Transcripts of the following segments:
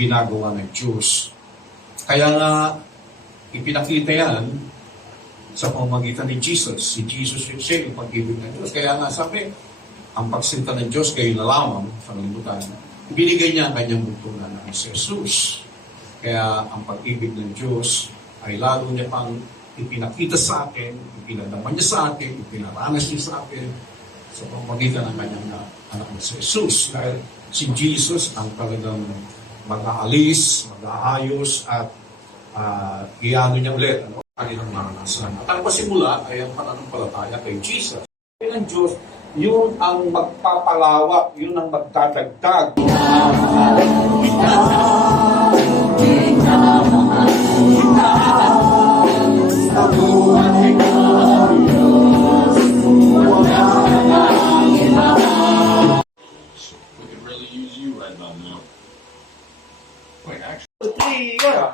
ginagawa ng Diyos. Kaya nga, ipinakita yan sa pamamagitan ni Jesus. Si Jesus siya yung pag-ibig ng Diyos. Kaya nga sabi, ang pagsinta ng Diyos kayo na lamang sa kalibutan, binigay niya ang kanyang buntunan na si Jesus. Kaya ang pag-ibig ng Diyos ay lalo niya pang ipinakita sa akin, ipinadaman niya sa akin, ipinaranas niya sa akin sa pamamagitan ng kanyang anak na si Jesus. Dahil si Jesus ang talagang mag-aalis, mag-aayos at iano niya ulit ang kanilang maranasan. At ang pasimula ay ang pananampalataya kay Jesus. Kaya ng Diyos, yun ang magpapalawak, yun ang magdadagdag.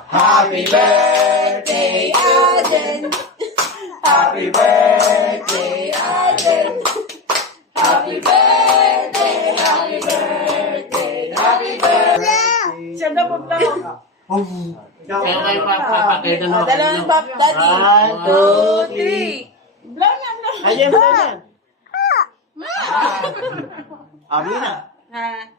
Happy birthday, Alden. Happy birthday, Alden. Happy birthday, happy birthday, happy birthday. Siya na maglaw. Kaya kayo papakita na ako. Dalawang pop, daddy. 1, 2, 3. Blow na, blow na. Ayan, blow na. Abi na. Ha?